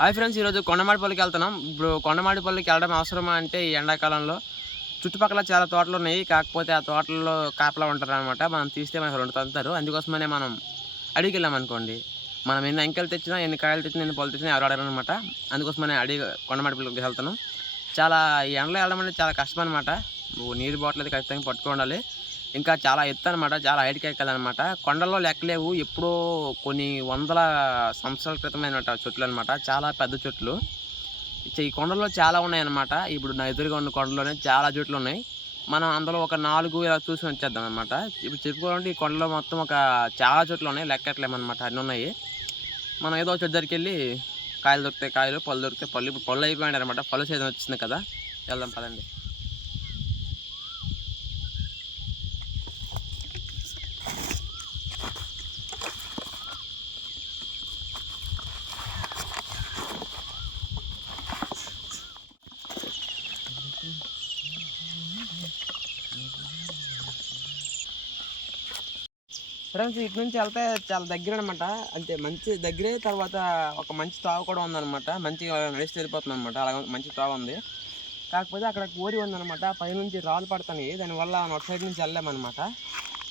Hi friends, ఈరోజు కొండమాడిపల్లికి వెళ్తున్నాం. ఇప్పుడు కొండమాడిపల్లికి వెళ్ళడం అవసరమా అంటే ఈ ఎండాకాలంలో చుట్టుపక్కల చాలా తోటలు ఉన్నాయి. కాకపోతే ఆ తోటల్లో కాపలా ఉంటారనమాట. మనం తీస్తే మనకు 2 తంతారు. అందుకోసమనే మనం అడవికి వెళ్ళామనుకోండి, మనం ఎన్ని అంకెలు తెచ్చినా, ఎన్ని కాయలు తెచ్చినా, ఎన్ని పళ్ళు తెచ్చినా ఎవరు అడగరనమాట. అందుకోసమనే కొండమాడిపల్లికి వెళ్తున్నాం. చాలా ఈ ఎండలో వెళ్ళడం అంటే చాలా కష్టం అనమాట. నీరు బాటిల్ అయితే ఖచ్చితంగా పట్టుకోవాలి. ఇంకా చాలా ఎత్తు అనమాట, చాలా హైట్కి ఎక్కాలన్నమాట. కొండల్లో లెక్కలేవు, ఎప్పుడో కొన్ని వందల సంవత్సరాల క్రితమైన చెట్లు అనమాట. చాలా పెద్ద చెట్లు ఈ కొండల్లో చాలా ఉన్నాయన్నమాట. ఇప్పుడు నా ఎదురుగా ఉన్న కొండలోనే చాలా చెట్లు ఉన్నాయి. మనం అందులో ఒక 4 ఇలా చూసి వచ్చేద్దాం అనమాట. ఇప్పుడు చెప్పుకోవాలంటే ఈ కొండలో మొత్తం చాలా చెట్లు ఉన్నాయి, లెక్కట్లేమన్నమాట, అన్నీ ఉన్నాయి. మనం ఏదో ఒక దగ్గరికి వెళ్ళి కాయలు దొరికితే కాయలు, పళ్ళు దొరికితే పళ్ళు. ఇప్పుడు పళ్ళు అయిపోయాయి అనమాట, పళ్ళు సీజన్ వచ్చింది కదా, వెళ్దాం పదండి. ఫ్రెండ్స్, ఇటు నుంచి వెళ్తే చాలా దగ్గర అనమాట. అంటే మంచి దగ్గరే, తర్వాత ఒక మంచి తావు కూడా ఉందన్నమాట. మంచిగా నడిచి వెళ్ళిపోతుంది అనమాట. అలా మంచి తావు ఉంది. కాకపోతే అక్కడ కోరి ఉందన్నమాట, పైనుంచి రాళ్ళు పడుతున్నాయి. దానివల్ల మనం అటు సైడ్ నుంచి వెళ్ళామన్నమాట.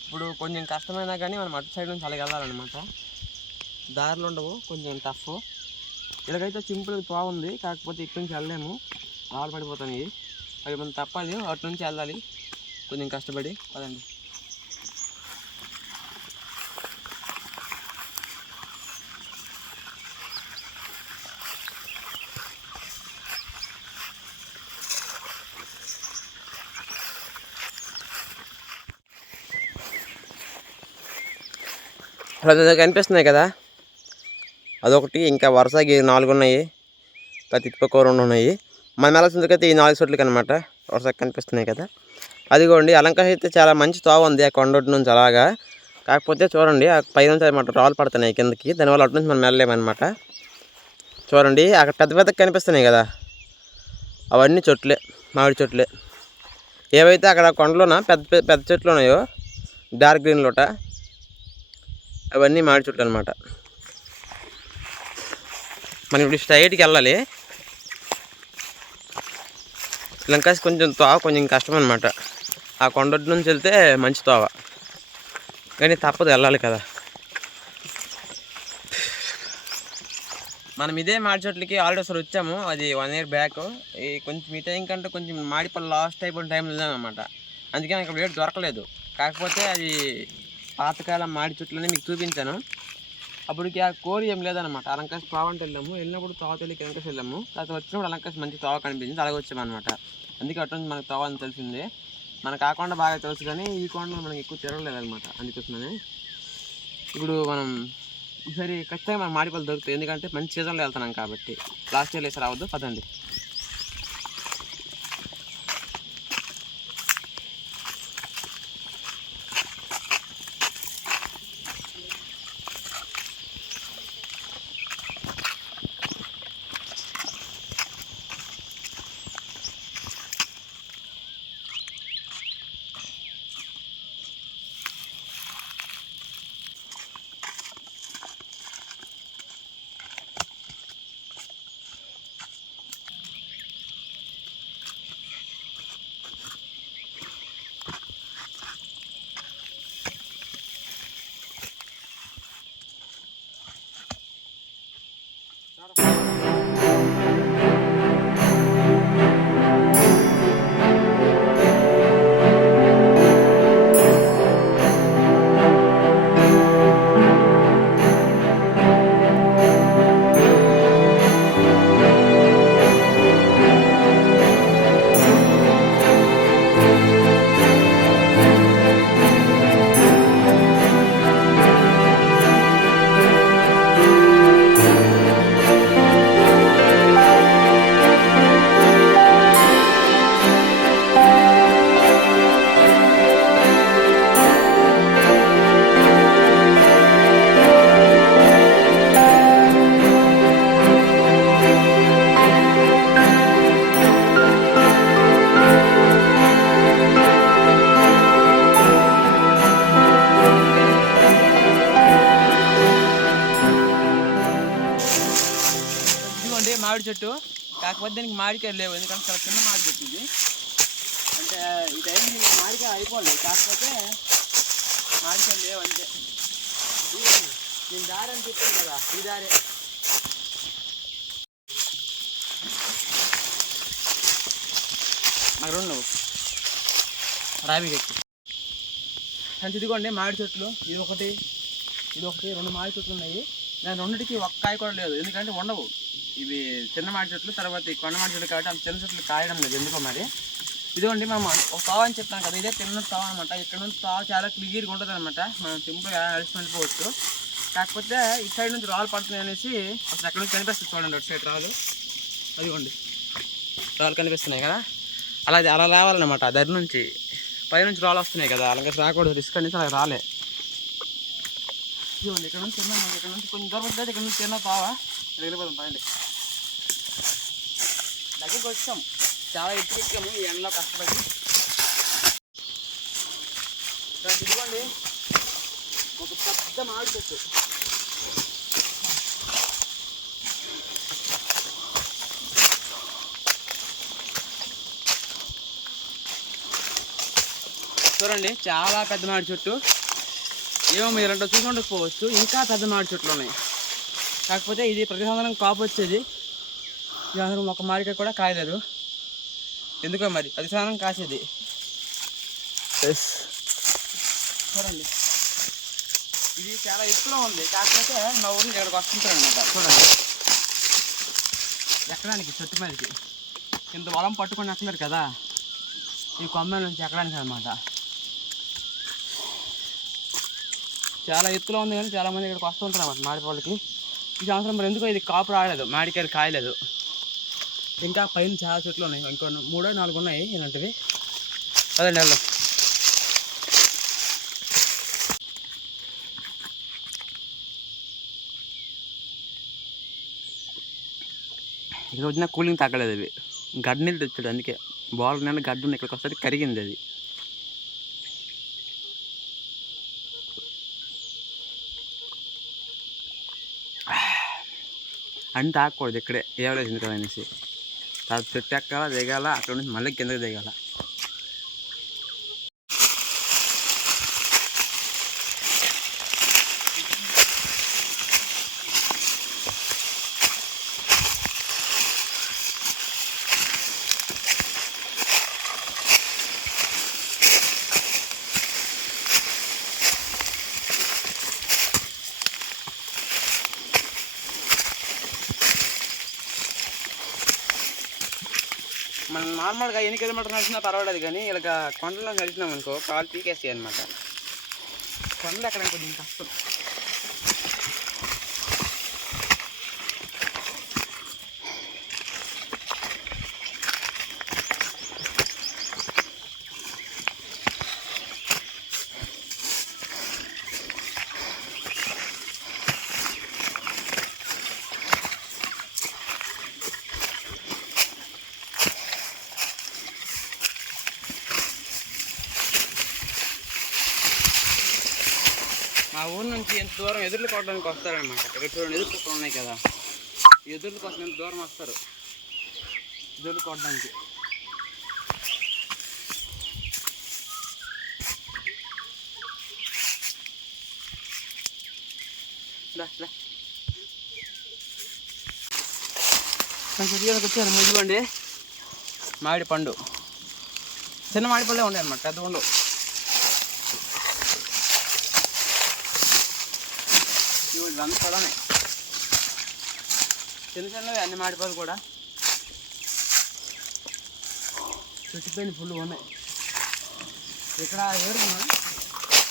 ఇప్పుడు కొంచెం కష్టమైనా కానీ మనం అటు సైడ్ నుంచి అలాగే వెళ్ళాలన్నమాట. దారులు ఉండవు, కొంచెం టఫ్. ఇలాగైతే సింపుల్గా తావు ఉంది, కాకపోతే ఇటు నుంచి వెళ్ళలేము, రాళ్ళు పడిపోతున్నాయి. అది మనం తప్పదు, అటు నుంచి వెళ్ళాలి కొంచెం కష్టపడి. పదండి. కనిపిస్తున్నాయి కదా, అదొకటి. ఇంకా వరుసగా 4 ఉన్నాయి, తిట్టుపక్క 2 ఉన్నాయి. మన మెలసిందుకైతే ఈ 4 చోట్లకి అనమాట వరుసగా కనిపిస్తున్నాయి కదా. అదిగోండి, అలంకారం అయితే చాలా మంచి తోవ ఉంది ఆ కొండటి నుంచి అలాగా. కాకపోతే చూడండి, ఆ పైనుంచి అనమాట రాళ్ళు పడుతున్నాయి కిందకి, దానివల్ల అటు నుంచి మనం వెళ్ళలేమన్నమాట. చూడండి, అక్కడ పెద్ద పెద్ద కనిపిస్తున్నాయి కదా, అవన్నీ చెట్లే, మామిడి చెట్లే. ఏవైతే అక్కడ కొండలోన పెద్ద పెద్ద చెట్లు ఉన్నాయో డార్క్ గ్రీన్ లోట, అవన్నీ మామిడి చెట్లు అనమాట. మనం ఇప్పుడు స్ట్రైట్కి వెళ్ళాలి. లంకాసి కొంచెం తోవ కొంచెం కష్టం అనమాట. ఆ కొండటి నుంచి వెళ్తే మంచి తోవ, కానీ తప్పదు, వెళ్ళాలి కదా. మనం ఇదే మాడి చెట్లకి ఆల్రెడీ ఒకసారి వచ్చాము, అది 1 year బ్యాక్. ఈ కొంచెం ఈ టైం కంటే కొంచెం మాడిపల్లి లాస్ట్ అయిపోయిన టైంలో వెళ్ళామన్నమాట. అందుకే నాకు ఇప్పుడు దొరకలేదు. కాకపోతే అది పాతకాలం మాడి చెట్లని మీకు చూపించాను. అప్పటికి ఆ కోరి ఏం లేదనమాట. అలంకాసి తావంటే వెళ్ళినప్పుడు తావతల్లికి అలంకాసి వెళ్ళాము. తర్వాత వచ్చినప్పుడు అలంకాసి మంచి తావ కనిపించింది, అలాగే వచ్చామన్నమాట. అందుకే అటు నుంచి మనకు తావ అని తెలిసిందే. మనకు ఆ కొండ బాగా తెలుసు, కానీ ఈ కొండలో మనకి ఎక్కువ తిరగలేదనమాట. అందుకోసమనే ఇప్పుడు మనం ఈసారి ఖచ్చితంగా మనకు మాడిపల్లి దొరుకుతాయి, ఎందుకంటే మంచి సీజన్లో వెళ్తున్నాం కాబట్టి. లాస్ట్ ఇయర్ వేసి రావద్దు, పదండి. ఇదిగోండి మామిడి చెట్టు. కాకపోతే దీనికి మామిడికాయలు లేవు, ఎందుకంటే చాలా చిన్న మామిడి చెట్టు ఇది. అంటే ఈ టైం మామిడికాయ అయిపోలేదు, కాకపోతే మామిడికాయలు లేవు అంతే. నేను దారి అని చెప్పాను కదా, ఈ దారే. నాకు రెండు రాబీ చెట్టు అంటే ఇదిగోండి మామిడి చెట్లు. ఇది ఒకటి రెండు మామిడి చెట్లు ఉన్నాయి. నేను రెండింటికి ఒక్క కాయ కూడా లేదు, ఎందుకంటే ఉండవు. ఇవి చిన్న మామిడి చెట్లు, తర్వాత ఈ కొండ మామిడి చెట్లు కాబట్టి అంత చిన్న చెట్లు కాయడం లేదు ఎందుకో మరి. ఇదిగోండి మనం ఒక తావ అని చెప్తాను కదా, ఇదే తిన్న తావ అనమాట. ఇక్కడ నుంచి తావ చాలా క్లియర్గా ఉంటుంది అనమాట, మనం సింపుల్గా నడిచి వెళ్ళిపోవచ్చు. కాకపోతే ఇటు సైడ్ నుంచి రాళ్ళు పడుతున్నాయి అనేసి అసలు ఎక్కడ నుంచి కనిపిస్తుంది చూడండి, అటు సైడ్ రాళ్ళు. అదిగోండి రాళ్ళు కనిపిస్తున్నాయి కదా, అలా రావాలన్నమాట. దరి నుంచి పైనుంచి రాళ్ళు వస్తున్నాయి కదా, అలాగే రాకూడదు, రిస్క్ అనేసి అలా రాలే. ఇదిగోండి ఇక్కడ నుంచి తిన్నాం, ఇక్కడ నుంచి కొంచెం దూరం వస్తుంది, ఇక్కడ నుంచి తిన్నా తావా వెళ్ళిపోదాం పదండి. దగ్గరికి వచ్చాం, చాలా ఎక్కాము ఈ ఎండలో కష్టపడి. ఇదిగోండి ఒక పెద్ద మామిడి చెట్టు. చూడండి చాలా పెద్ద మామిడి చెట్టు. ఏమో మీరంటే చూసుకుంటూ ఇంకా పెద్ద మామిడి చెట్లు ఉన్నాయి. కాకపోతే ఇది ప్రతి సంవత్సరం కాపు వచ్చేది, ఈ సంవత్సరం ఒక మామిడికాయ కూడా కాయలేదు ఎందుకో మరి, ప్రతి సంవత్సరం కాసేది. చూడండి ఇది చాలా ఎత్తులో ఉంది, కాకపోతే మా ఊరిని ఇక్కడికి వస్తుంటారు అనమాట. చూడండి ఎక్కడానికి చెట్టు మీదకి ఇంత బలం పట్టుకొని వస్తున్నారు కదా, ఈ కొమ్మ నుంచి ఎక్కడానికి అనమాట. చాలా ఎత్తులో ఉంది, కానీ చాలామంది ఇక్కడికి వస్తుంటారు అన్నమాట మామిడిపళ్ళకి. ఈ సంవత్సరం మరి ఎందుకో ఇది కాపు రాలేదు, మామిడికాయలు కాయలేదు. ఇంకా పైన చాలా చెట్లు ఉన్నాయి, ఇంకో 3-4 ఉన్నాయి ఇలాంటివి. అదండి వెళ్దాం. ఇక్కడ వచ్చిన కూలింగ్ తగ్గలేదు, అవి గడ్డ నీళ్ళు తెచ్చాడు, అందుకే బాల్ నీళ్ళు గడ్డ ఉంది, ఇక్కడికి వస్తుంది కరిగింది అది. అని తాగకూడదు ఇక్కడే, ఏవలేదు ఎందుకు అనేసి. తర్వాత చెట్టు ఎక్కాల దిగాల, అక్కడ నుంచి మళ్ళీ కిందకి దిగాల. మనం నార్మల్గా ఎన్ని కిలోమీటర్లు నడిచినా పర్వాలేదు, కానీ ఇలా కొండలో నడిచినాం అనుకో కాలు పీకేస్తాయి అనమాట. కొండలు ఎక్కడ కొంచెం కష్టం. మా ఊరు నుంచి ఎంత దూరం ఎదుర్లు కొట్టడానికి వస్తారనమాట. ఇక్కడ చూడండి ఎదురు కుక్కలు ఉన్నాయి కదా, ఎదుర్ల కోసం ఎంత దూరం వస్తారు ఎదుర్లు కొట్టడానికి. చెట్టుకి వచ్చాను ముద్దుకోండి మామిడి పండు. చిన్న మామిడి పళ్ళే ఉంటాయి అన్నమాట, పెద్ద ఉండవు. ఇవన్నీ పొలమే, చిన్న చిన్నవి అన్ని మామిడిపళ్ళు కూడా. చుట్టిపోయిన పుల్లు ఉన్నాయి. ఇక్కడ ఏరుకున్నాం,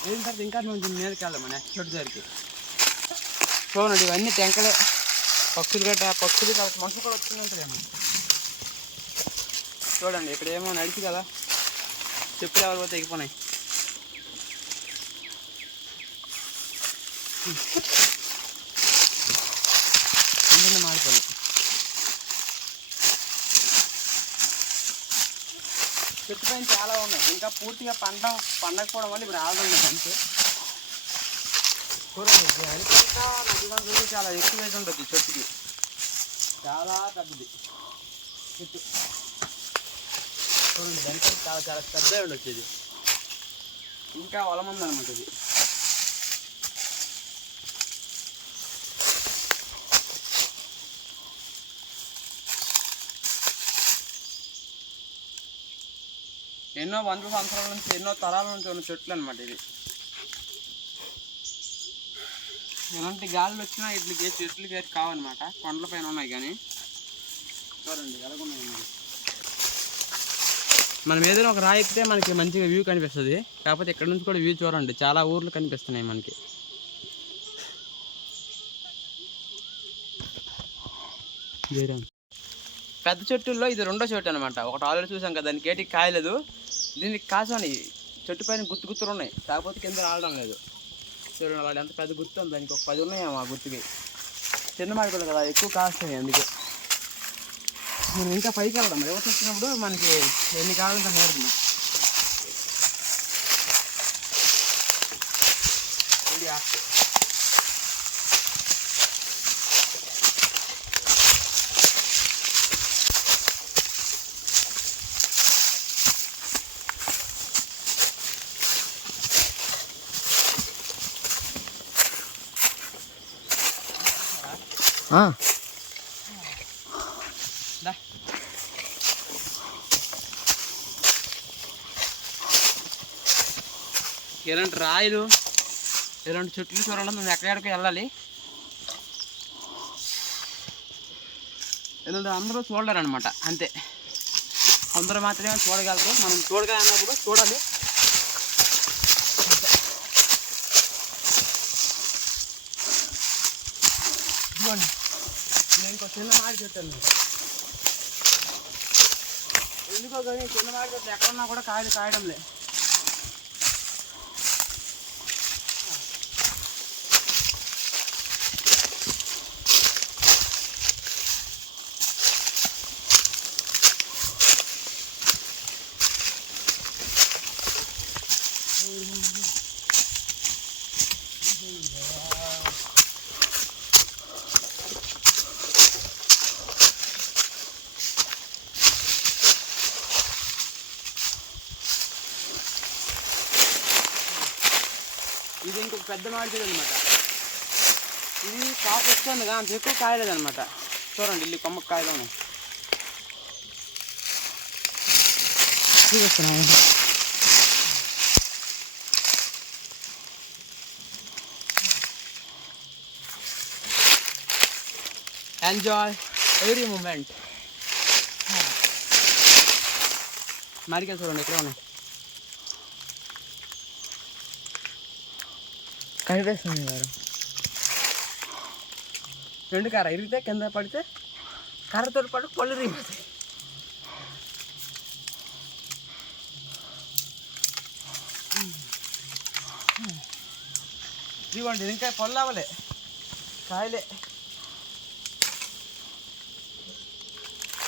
ఏరిన తర్వాత ఇంకా కొంచెం మీదకి వెళ్దాం మన నెక్స్ట్ చోటు దగ్గరికి. చూడండి ఇవన్నీ టెంకలే, పక్షులు తర్వాత మనుషులు కూడా వచ్చిందంటేమో. చూడండి ఇక్కడ ఏమో నడిచి కదా చెప్పులు ఎవరు పోతే ఎగిపోయినాయి. మాడిపోయి చెట్టు పైన చాలా ఉన్నాయి, ఇంకా పూర్తిగా పండకపోవడం వల్ల ఇప్పుడు ఆడుతుంది అంతే. చూడండి హరితంతా నదిగా చాలా ఎక్కువ వేసి ఉంటుంది చెట్టుకి. చాలా పెద్దది చెట్టు చూడండి, దానికంటే చాలా చాలా పెద్దగా ఉండొచ్చు ఇది. ఇంకా వలం ఉందన్నమాట ఇది. ఎన్నో వందల సంవత్సరాల నుంచి, ఎన్నో తరాల నుంచి ఉన్న చెట్లు అనమాట ఇది. ఎలాంటి గాలులు వచ్చినా వీటికి చెట్లకి అయితే కావన్నమాట. కొండల పైన ఉన్నాయి కానీ చూడండి ఎలాగున్నాయి. మనం ఏదైనా ఒక రాయి ఎక్కితే మనకి మంచిగా వ్యూ కనిపిస్తుంది. కాకపోతే ఇక్కడ నుంచి కూడా వ్యూ చూడండి, చాలా ఊర్లు కనిపిస్తున్నాయి మనకి. పెద్ద చెట్టుల్లో ఇది రెండో చెట్టు అనమాట. ఒకటి ఆల్రెడీ చూసాం కదా, దానికి ఏటికి కాయలేదు. దీనికి కాసాని చెట్టు పైన గుత్తులు ఉన్నాయి, కాకపోతే కింద రావడం లేదు. చూడండి వాళ్ళు ఎంత పెద్ద గుర్తు ఉంది, దానికి ఒక 10 ఉన్నాయేమో ఆ గుర్తుకి. చిన్న మాడిపోలేదు కదా, ఎక్కువ కాస్తాయి. అందుకే మనం ఇంకా పైకి వెళ్దాం. రేపు వచ్చినప్పుడు మనకి ఎన్ని కావాలంటే నేర్చుకున్నాం. ఇలాంటి రాయిలు, ఇలాంటి చెట్లు చూడాలి. మేము ఎక్కడికి వెళ్ళాలి. ఇలాంటి అందరూ చూడలేరు అనమాట, అంతే. అందరూ మాత్రమే చూడగలరు. మనం చూడగలన్నప్పుడు చూడాలి. ఇదిగోండి, నేను ఇంకో చిన్న మాడి చెట్టు అన్నమాట. ఎందుకో కానీ చిన్న మాడి చెట్లు ఎక్కడున్నా కూడా కాయడం లేదు. ఇది ఇంకొక పెద్ద మాడిపోయింది అనమాట. ఇది కాపు వస్తుంది కానీ అంత ఎక్కువ కాయలేదనమాట. చూడండి ఇల్లు కొమ్మకి కాయలు ఉన్నాయి. Enjoy every moment. మాడికాయలు చూడండి ఎక్కడ ఉన్నాయి, కనిపిస్తుంది గారు. రెండు కర్ర ఇరిగితే కింద పడితే కర్రతో పాటు పళ్ళు రిగిపోతాయి. ఇదిగోండి ఇంకా పళ్ళు అవ్వలే, కాయలే.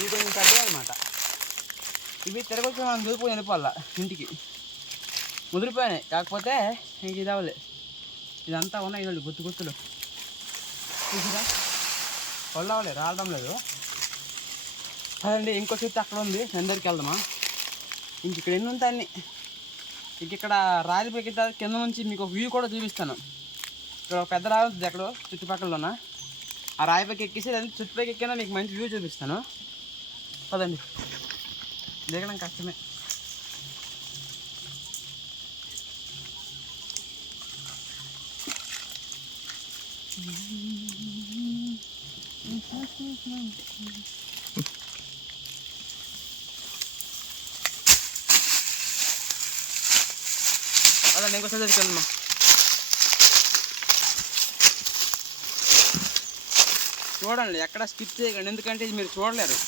ఇవి కొంచెం పెద్దవి అనమాట. ఇవి తిరగొచ్చి మనం దులిపోయి వెళ్ళిపోవాల ఇంటికి. ముదిరిపోయినాయి, కాకపోతే ఇంక ఇది అవ్వలే. ఇదంతా ఉన్నాయి ఇదండి గుత్తులు చూసిరా, పళ్ళు అవ్వలే, రావడం లేదు. అదండి ఇంకో చెట్టు అక్కడ ఉంది, అందరికి వెళ్దామా. ఇంక ఇక్కడ ఎన్ని ఉంటాయి అన్ని. ఇంక ఇక్కడ రాయి పైకి కింద నుంచి మీకు ఒక వ్యూ కూడా చూపిస్తాను. ఇక్కడ ఒక పెద్ద రాయి ఉంటుంది ఎక్కడో చుట్టుపక్కలలోన. ఆ రాయి పైకి ఎక్కిసి చుట్టుపైకి ఎక్కినా మీకు మంచి వ్యూ చూపిస్తాను. పదండి, దిగడం కష్టమే. అదండి ఇంకోసారి దగ్గరికి వెళ్దామా. చూడండి ఎక్కడ స్కిప్ చేయకండి, ఎందుకంటే ఇది మీరు చూడలేరు.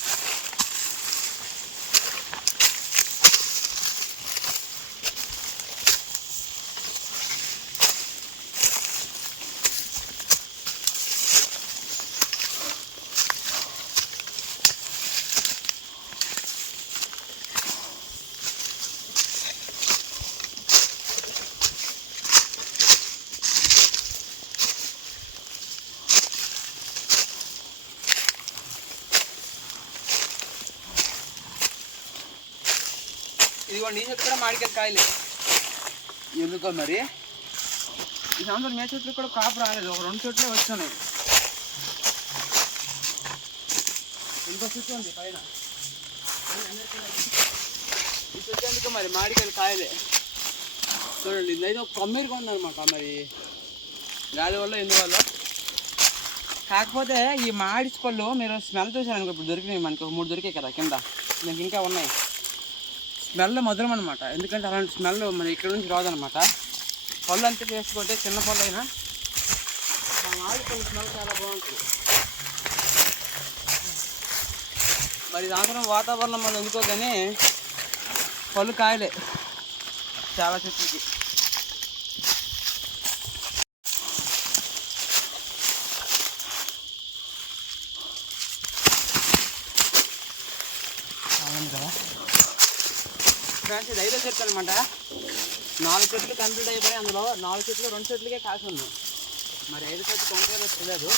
ఇదిగోండి ఈ చెట్టు కూడా మామిడికాయలు కాయలే. ఎందుకో మరి ఈ సంవత్సరం మే చెట్లు కూడా కాపు రాలేదు, ఒక 2 చెట్లే వచ్చాయి. ఇంకో చెట్టు ఉంది పైన, ఈ చెట్టు ఎందుకో మరి మామిడికాయలు కాయలే. చూడండి ఇదైతే ఒక కొమ్మేరుగా ఉందన్నమాట, మరి గాలి వల్ల ఎందువల్ల. కాకపోతే ఈ మామిడి పళ్ళు మీరు స్మెల్ చూసారనుకో, ఇప్పుడు దొరికినాయి మనకి, 3 దొరికాయి కదా కింద, నాకు ఇంకా ఉన్నాయి. స్మెల్ మధురం అనమాట, ఎందుకంటే అలాంటి స్మెల్ మన ఇక్కడ నుంచి రాదనమాట. పళ్ళు అంతా వేసుకుంటే చిన్న పళ్ళు అయినా మామిడి పళ్ళు స్మెల్ చాలా బాగుంటుంది. మరి దాంట్లో వాతావరణం వల్ల ఎందుకో కానీ పళ్ళు కాయలే చాలా చెట్లకి. కదా ఫ్రెండ్స్, ఇది 5వ చెట్టు అనమాట. 4 చెట్లు కంప్లీట్ అయిపోయి, అందులో 4 చెట్లు 2 చెట్లకే కాసి ఉంది. మరి 5 చెట్టు కొంతగా తెలియదు,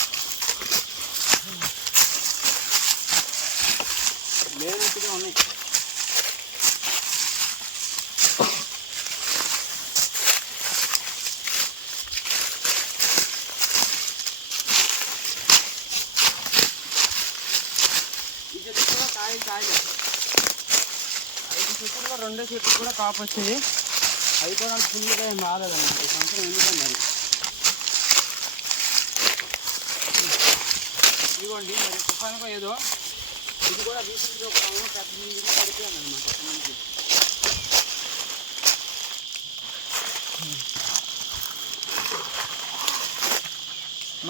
లేనట్టుగా ఉన్నాయి. ఈ చెట్టు కూడా కాయలు 5 చెట్లు 2 చెట్లు కూడా కాపు వచ్చాయి. అవి కూడా ఫుల్గా ఏం రాలేదన్నమాట ఈ సంవత్సరం, ఎందుకంటే మరి ఇదిగోండి మరి తుఫానుకో ఏదో ఇది కూడా రీసెంట్గా ఒక పెద్ద పడిపోయాను అనమాట.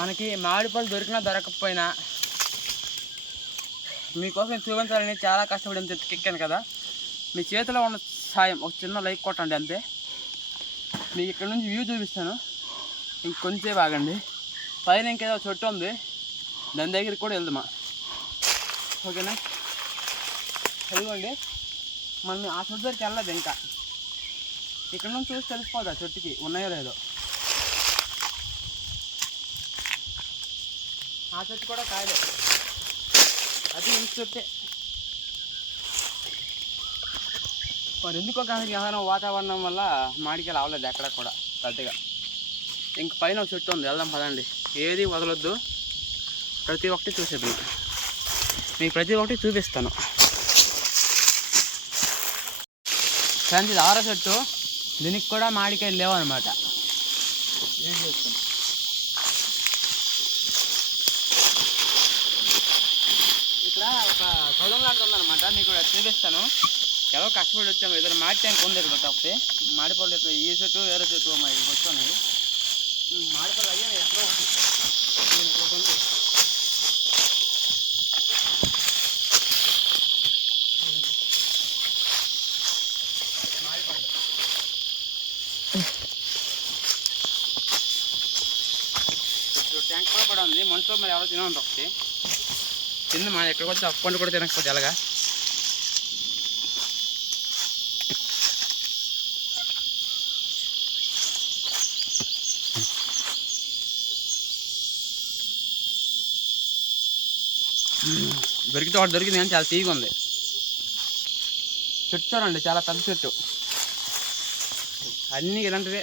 మనకి మామిడి పళ్ళు దొరికినా దొరకకపోయినా మీకోసం చూపించాలని చాలా కష్టపడి ఎక్కాను కదా. మీ చేతిలో ఉన్న సాయం ఒక చిన్న లైక్ కొట్టండి అంతే. మీకు ఇక్కడ నుంచి వ్యూ చూపిస్తాను, ఇంకొంచెం ఆగండి. పైన ఇంకేదో చెట్టు ఉంది, దాని దగ్గరికి కూడా వెళ్దామా, ఓకేనా? చదివండి, మనం ఆ చెట్టు దగ్గరికి వెళ్ళదు. ఇంకా ఇక్కడ నుంచి చూసి తెలిసిపోదు ఆ చెట్టుకి ఉన్నాయో లేదో. ఆ చెట్టు కూడా కాయలే, అది ఇంటి చెట్టే. మరి ఎందుకో కానీ ఏమైనా వాతావరణం వల్ల మామిడికాయలు అవ్వలేదు ఎక్కడ కూడా పెద్దగా. ఇంక పైన ఒక చెట్టు ఉంది, వెళ్దాం పదండి. ఏది వదలొద్దు, ప్రతి ఒక్కటి చూసేద్దాం, మీకు ప్రతి ఒక్కటి చూపిస్తాను. ఫ్రెండ్స్, ఇది 6వ చెట్టు, దీనికి కూడా మామిడికాయలు లేవు అనమాట. ఏం చేస్తాం, ఇక్కడ ఒక పొలం లాంటిది ఉందన్నమాట, మీకు చూపిస్తాను. ఎవరో కష్టపడి వచ్చాము, ఏదైనా మాడి ట్యాంక్ ఉంది ఇక్కడ ఒకటి. మాడిపళ్ళు ఇక్కడ ఈ చెట్టు వేరే చెట్టు మరి వచ్చాయి. మాడిపళ్ళు అయ్యాయి ఎక్కడో ఒకటి ఉంది. మాడిపళ్ళు ట్యాంక్ కూడా పడి ఉంది. మనుషులు మరి ఎవరో తినండి ఒకటి తింది. మన ఎక్కడికి వచ్చి అప్పండి కూడా తినకపోతే ఎలాగా. దొరికితే ఒకటి దొరికింది కానీ చాలా తీగ ఉంది. చెట్టు చూడండి, చాలా పెద్ద చెట్టు, అన్నీ ఇలాంటివే.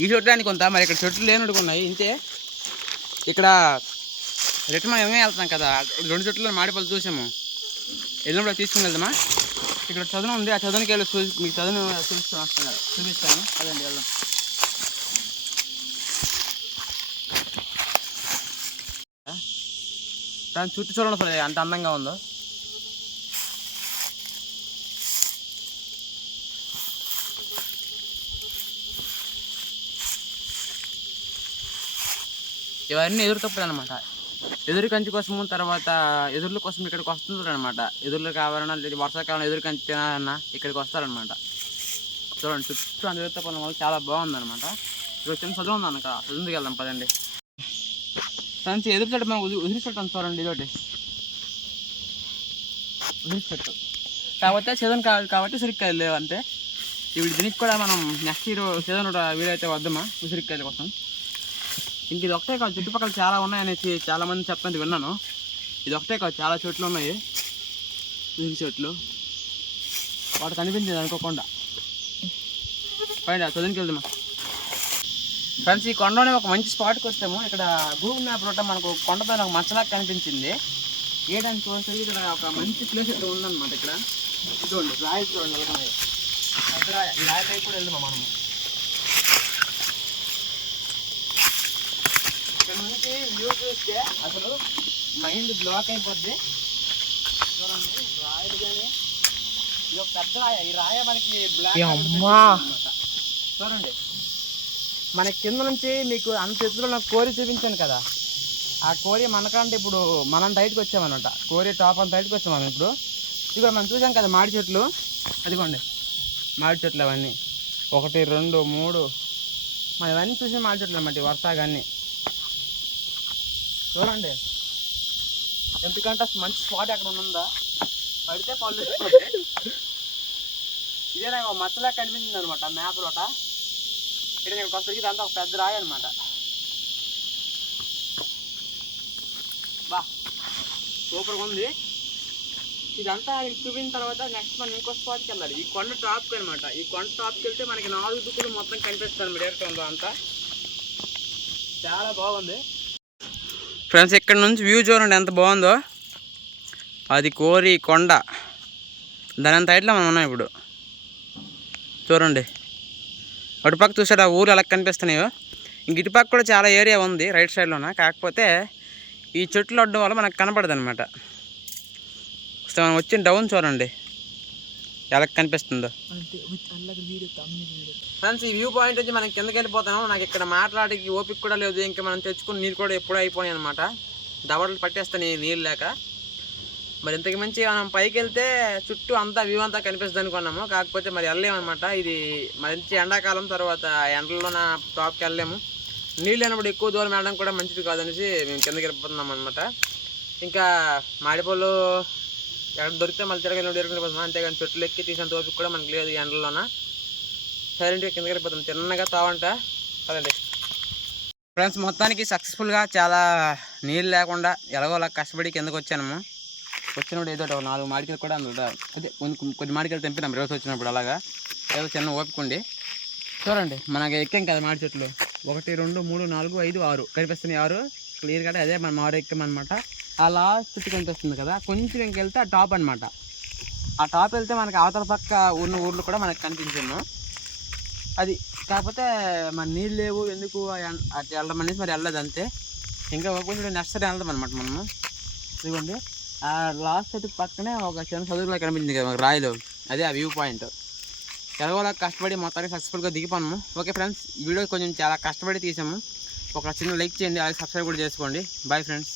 ఈ చెట్టు కొంత మరి ఇక్కడ చెట్లు లేనట్టుగా ఉన్నాయి. ఇంతే ఇక్కడ రిటర్న్ మనం ఏమే వెళ్తాం కదా, 2 చెట్లు మామిడిపళ్ళు చూసాము, వెళ్ళినప్పుడు తీసుకుని వెళ్దామా. ఇక్కడ చదువు ఉంది, ఆ చదువుకి వెళ్ళి మీకు చదువును చూపిస్తాను. అదండి వెళ్దాం. దాని చుట్టూ చూడండి ఎంత అందంగా ఉందో. ఇవన్నీ ఎదురు తప్పుడు అనమాట. ఎదురు కంచి కోసము, తర్వాత ఎదుర్ల కోసం ఇక్కడికి వస్తుంటారు అనమాట. ఎదుర్లు కావాలన్నా లేదా వర్షాకాలం ఎదురు కంచి తినాలన్నా ఇక్కడికి వస్తారనమాట. చూడండి చుట్టూ అంత ఎదురు తప్పడం వల్ల చాలా బాగుందన్నమాట. ఇక్కడ చిన్న చదువు ఉందన్న, చదువుకి వెళ్దాం పదండి. ఫ్రెండ్స్, ఎదురు చెట్టు మనం ఉసిరి చెట్టు అని చూడండి, ఇదొకటి ఉసిరి చెట్టు. కాకపోతే సీజన్ కావాలి కాబట్టి ఉసిరికాయలు లేవు అంతే. ఇప్పుడు దీనికి కూడా మనం నెక్స్ట్ ఇయర్ సీజన్ వీలైతే వద్దామా ఉసిరికాయల కోసం. ఇంక ఇది ఒకటే కాదు, చుట్టుపక్కల చాలా ఉన్నాయనేసి చాలామంది చెప్తుంటే విన్నాను. ఇది ఒకటే కాదు, చాలా చెట్లు ఉన్నాయి, ఈ చెట్లు. వాడు కనిపించింది అనుకోకుండా. పైన చదువుకి వెళ్దామా ఫ్రెండ్స్. ఈ కొండలోనే ఒక మంచి స్పాట్కి వచ్చాము. ఇక్కడ గూగుల్ మ్యాప్లో మనకు కొండపైన ఒక మచ్చలాగా కనిపించింది. ఏడానికి చూస్తే ఇక్కడ ఒక మంచి ప్లేస్ ఇక్కడ ఉందన్నమాట. ఇక్కడ చూడండి, రాయి చూడండి అలాగే. రాయి, ఈ రాయి పైకి కూడా వెళ్దామా మనము. ఇక్కడ నుంచి వ్యూ చూస్తే అసలు మైండ్ బ్లాక్ అయిపోద్ది. చూడండి రాయలు కానీ, ఇది ఒక పెద్ద రాయ. ఈ రాయ మనకి బ్లాక్ అన్నమాట. చూడండి మన కింద నుంచి మీకు అంత ఎత్తులో నాకు కోరి చూపించాను కదా, ఆ కోరి మనకంటే ఇప్పుడు మనం బయటకు వచ్చామన్నమాట. కోరి టాప్ అంత బయటకు వచ్చాం మనం ఇప్పుడు. ఇదిగో మనం చూసాం కదా మాడి చెట్లు, అదిగోండి మాడి చెట్లు అవన్నీ 1 2 3 మనం ఇవన్నీ చూసిన మాడి చెట్లు అన్నమాట. వరుసగా అన్నీ చూడండి. ఎందుకంటే మంచి స్పాట్ అక్కడ ఉందా, పడితే పళ్ళు ఇదే నాకు మచ్చలా కనిపించింది అనమాట మ్యాప్లోట. ఇక్కడ నేను కొత్త ఇదంతా ఒక పెద్ద రాయి అనమాట. బా సూపర్గా ఉంది. ఇదంతా చూపిన తర్వాత నెక్స్ట్ మనం ఇంకో స్పాట్కి వెళ్ళాలి. ఈ కొండ టాప్కి అనమాట. ఈ కొండ టాప్కి వెళ్తే మనకి 4 దిక్కులు మొత్తం కనిపిస్తుంది డైరెక్ట్ ఉందో అంతా. చాలా బాగుంది ఫ్రెండ్స్. ఇక్కడ నుంచి వ్యూ చూడండి ఎంత బాగుందో. అది కోరి కొండ, దాని అంత హైట్లో మనం ఉన్నాం ఇప్పుడు. చూడండి అటుపక్క చూసాడు ఆ ఊరు ఎలా కనిపిస్తున్నాయో. ఇంక ఇటుపక్క కూడా చాలా ఏరియా ఉంది రైట్ సైడ్లోన. కాకపోతే ఈ చెట్లు అడ్డం వల్ల మనకు కనపడదు అనమాట. మనం వచ్చిన డౌన్ చూడండి ఎలా కనిపిస్తుందో ఫ్రెండ్స్. ఈ వ్యూ పాయింట్ నుంచి మనం కిందకి వెళ్ళిపోతాము. నాకు ఇక్కడ మాట్లాడేకి ఓపిక కూడా లేదు. ఇంకా మనం తెచ్చుకుని నీళ్ళు కూడా ఎప్పుడూ అయిపోయాయి అనమాట. దవడలు పట్టేస్తాయి నీళ్ళు లేక. మరి ఇంతకు మించి మనం పైకి వెళ్తే చుట్టూ అంతా వ్యూ అంతా కనిపిస్తుంది అనుకున్నాము. కాకపోతే మరి వెళ్ళలేమన్నమాట. ఇది మంచి ఎండాకాలం, తర్వాత ఎండలో టాప్కి వెళ్ళలేము. నీళ్ళు లేనప్పుడు ఎక్కువ దూరం వెళ్ళడం కూడా మంచిది కాదనేసి మేము కిందకి వెళ్ళిపోతున్నాం అనమాట. ఇంకా మాడిపళ్ళు ఎక్కడ దొరికితే మళ్ళీ తిరగలిపోతున్నాం. అంతేగాని చెట్లు ఎక్కి తీసేంత ఓపిక కూడా మనకి లేదు ఈ ఎండలోన. సైలెంట్గా కిందకి వెళ్ళిపోతాం తిన్నగా తావంట కదండి ఫ్రెండ్స్. మొత్తానికి సక్సెస్ఫుల్గా చాలా నీళ్ళు లేకుండా ఎలాగోలా కష్టపడి కిందకి వచ్చాము. వచ్చినప్పుడు ఏదో 4 మాడికలు కూడా అందులో అదే కొన్ని మాడికలు తెంపినాం రోజు వచ్చినప్పుడు. అలాగా ఏదో చిన్న ఓపికండి. చూడండి మనకి ఎక్కాం కదా మాడి చెట్లు. 1 2 3 4 5 6 కనిపిస్తున్నాయి. 6 క్లియర్ కట్ట అదే మనం మామిడి ఎక్కామన్నమాట. ఆ లాస్ట్ చుట్టూ కనిపిస్తుంది కదా, కొంచెం ఇంకెళ్తే ఆ టాప్ అనమాట. ఆ టాప్ వెళ్తే మనకి అవతల పక్క ఉన్న ఊర్లు కూడా మనకు కనిపించాము. అది కాకపోతే మన నీళ్ళు లేవు ఎందుకు అటు వెళ్ళడం అనేసి మరి వెళ్ళదు అంతే. ఇంకా కొంచెం నెక్స్ట్ వెళ్దాం అనమాట మనము. ఇదిగోండి ఆ లాస్ట్ చెట్టు పక్కనే ఒక చిన్న చదువులో కనిపించింది కదా మాకు రాయిలో, అదే ఆ వ్యూ పాయింట్. ఎలాగోలా కష్టపడి మొత్తానికి సక్సెస్ఫుల్గా దిగిపోయాము. ఓకే ఫ్రెండ్స్, వీడియో కొంచెం చాలా కష్టపడి తీసాము. ఒక చిన్న లైక్ చేయండి, అలాగే సబ్స్క్రైబ్ కూడా చేసుకోండి. Bye friends.